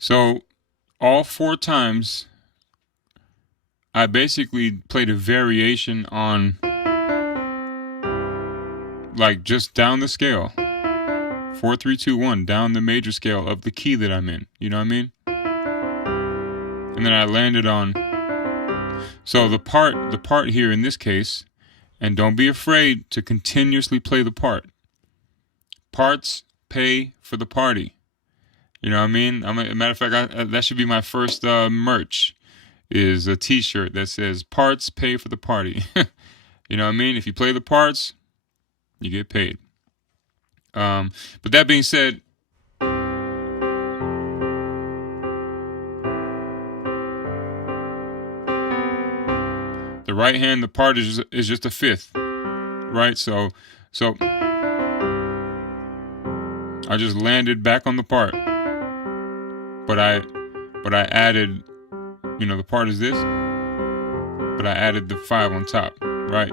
so all 4 times I basically played a variation on, like, just down the scale. 4, 3, 2, 1, down the major scale of the key that I'm in. You know what I mean? And then I landed on. So the part here in this case, and don't be afraid to continuously play the part. Parts pay for the party. You know what I mean? A matter of fact, that should be my first merch. Is a T-shirt that says "Parts pay for the party." You know what I mean? If you play the parts, you get paid. But that being said, the right hand, the part is just a fifth, right? So I just landed back on the part, but I added, the part is this, but I added the 5 on top, right?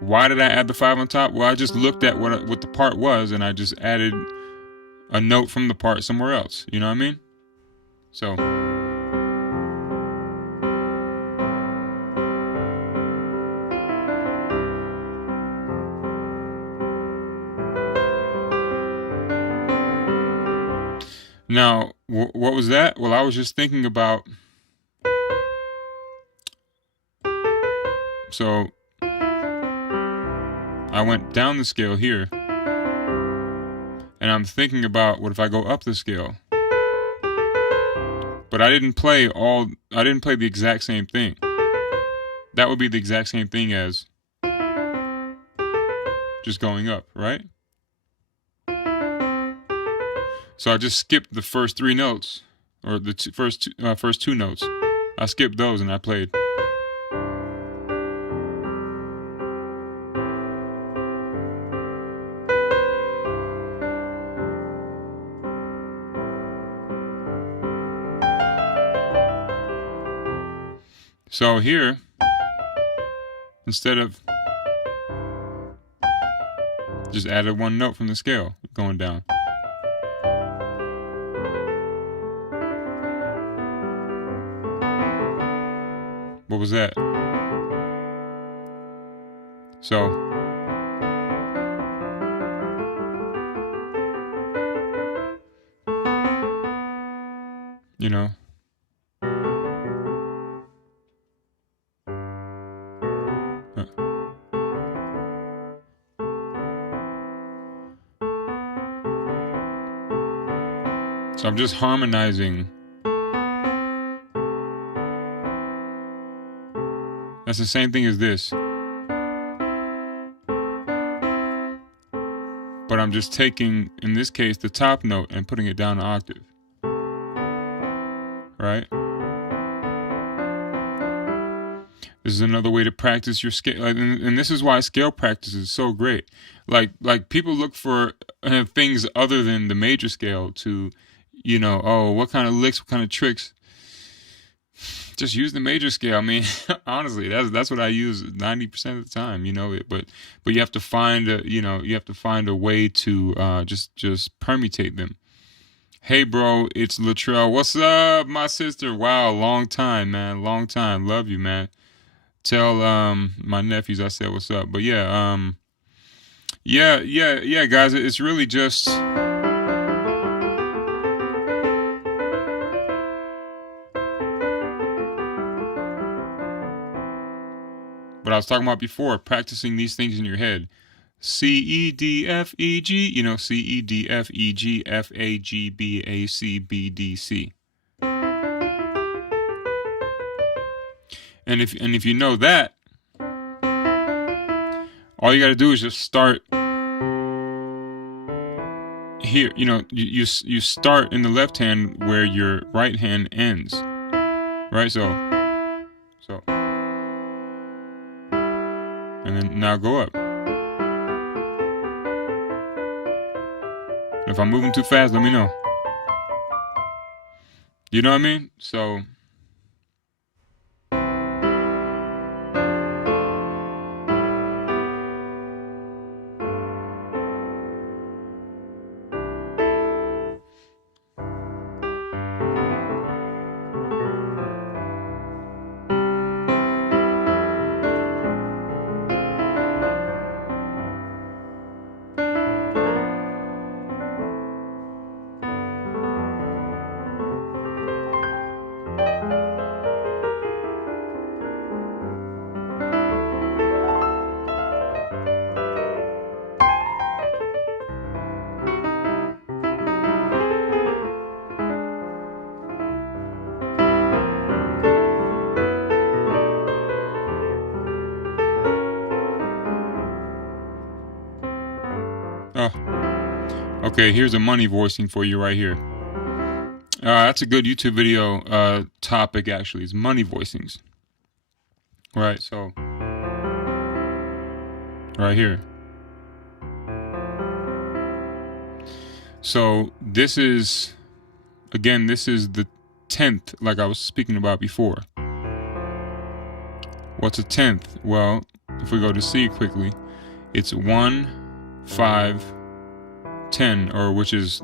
Why did I add the 5 on top? Well, I just looked at what the part was, and I just added a note from the part somewhere else. You know what I mean? So. Now, what was that? Well, I was just thinking about. So I went down the scale here, and I'm thinking about what if I go up the scale. But I didn't play the exact same thing. That would be the exact same thing as just going up, right? So I just skipped the first 3 notes, or the first two notes. I skipped those and I played. So here, instead of just added 1 note from the scale going down. What was that? So, so I'm just harmonizing. That's the same thing as this. But I'm just taking, in this case, the top note and putting it down an octave. Right? This is another way to practice your scale. And this is why scale practice is so great. Like people look for things other than the major scale to, what kind of licks, what kind of tricks. just use the major scale. I mean, honestly, that's what I use 90% of the time. But you have to find a way to just permutate them. Hey, bro, it's Latrell. What's up, my sister? Wow, long time, man. Long time. Love you, man. Tell my nephews I said what's up. But yeah, guys. It's really just. What I was talking about before, practicing these things in your head. C E D F E G, C E D F E G F A G B A C B D C. And if you know that, all you got to do is just start here. You start in the left hand where your right hand ends, right? So, and then now go up. If I'm moving too fast, let me know. You know what I mean? So. Oh, okay, here's a money voicing for you right here. That's a good YouTube video topic, actually. It's money voicings. Right, so. Right here. So this is the 10th, like I was speaking about before. What's a 10th? Well, if we go to C quickly, it's 1, 5, 10, or which is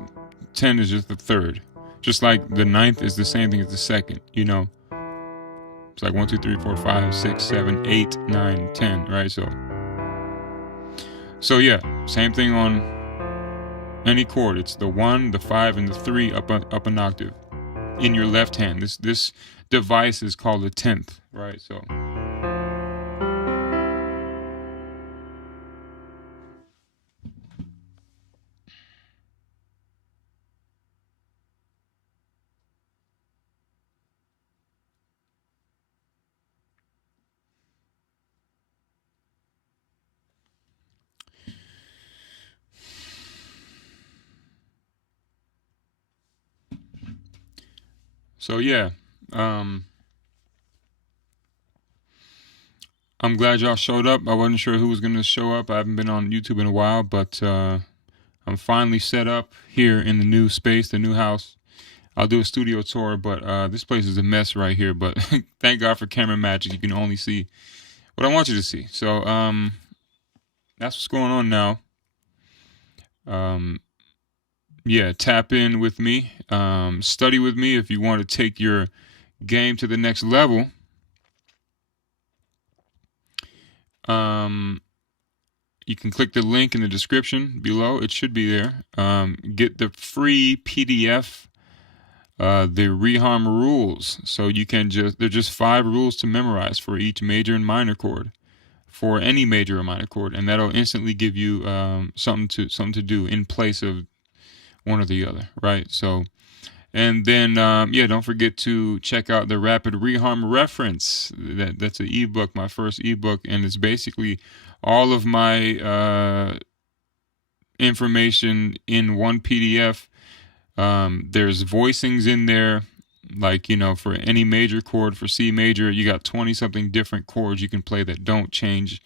10 is just the third. Just like the 9th is the same thing as the 2nd, It's like 1, 2, 3, 4, 5, 6, 7, 8, 9, 10, right? So yeah, same thing on any chord. It's the 1, the 5, and the 3 up an octave in your left hand. This device is called a 10th, right? So. So yeah, I'm glad y'all showed up. I wasn't sure who was going to show up. I haven't been on YouTube in a while, but I'm finally set up here in the new space, the new house. I'll do a studio tour, but this place is a mess right here. But thank God for camera magic. You can only see what I want you to see. So that's what's going on now. Yeah, tap in with me. Study with me if you want to take your game to the next level. You can click the link in the description below. It should be there. Get the free PDF, the reharm rules. So you can they're just 5 rules to memorize for each major and minor chord, for any major or minor chord, and that'll instantly give you something to do in place of one or the other, right? So, and then don't forget to check out the Rapid Reharm Reference. That's an ebook, my first ebook, and it's basically all of my information in one PDF. There's voicings in there, like, for any major chord. For C major, you got 20-something different chords you can play that don't change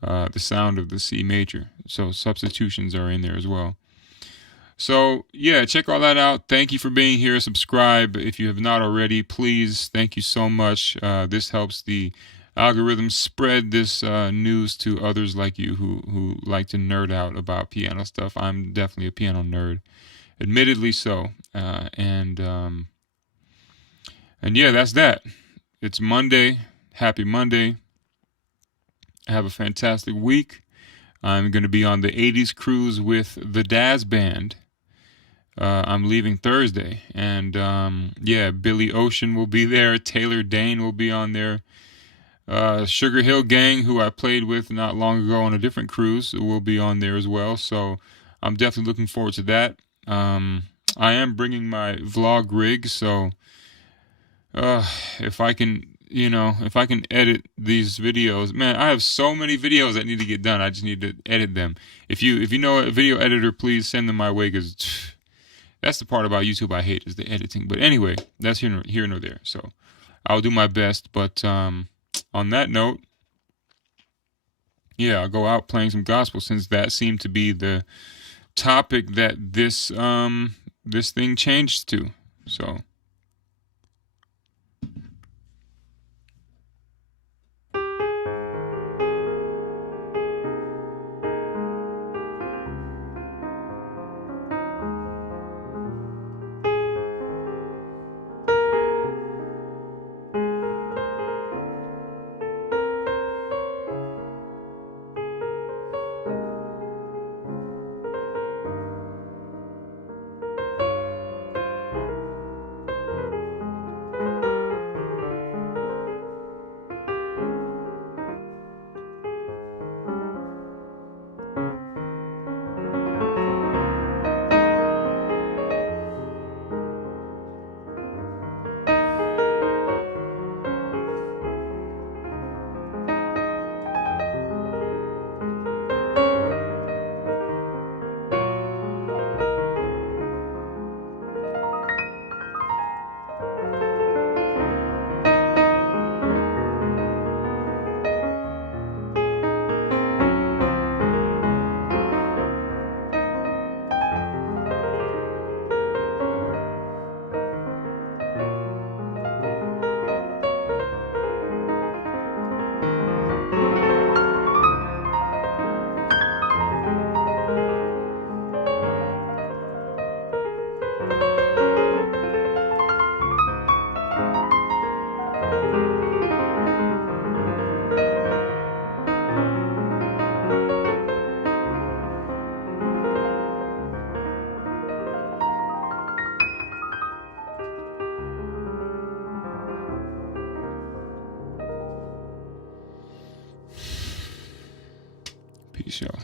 the sound of the C major. So substitutions are in there as well. So yeah, check all that out. Thank you for being here. Subscribe if you have not already, please. Thank you so much. This helps the algorithm spread this news to others like you who like to nerd out about piano stuff. I'm definitely a piano nerd, admittedly so. And yeah, that's that. It's Monday. Happy Monday. Have a fantastic week. I'm going to be on the 80s cruise with the Daz Band. I'm leaving Thursday, and yeah, Billy Ocean will be there. Taylor Dane will be on there. Sugar Hill Gang, who I played with not long ago on a different cruise, will be on there as well. So I'm definitely looking forward to that. I am bringing my vlog rig, so if I can, if I can edit these videos, man, I have so many videos that need to get done. I just need to edit them. If you know a video editor, please send them my way, because that's the part about YouTube I hate, is the editing. But anyway, that's here nor there. So I'll do my best. But on that note, yeah, I'll go out playing some gospel, since that seemed to be the topic that this thing changed to. So. Peace, y'all.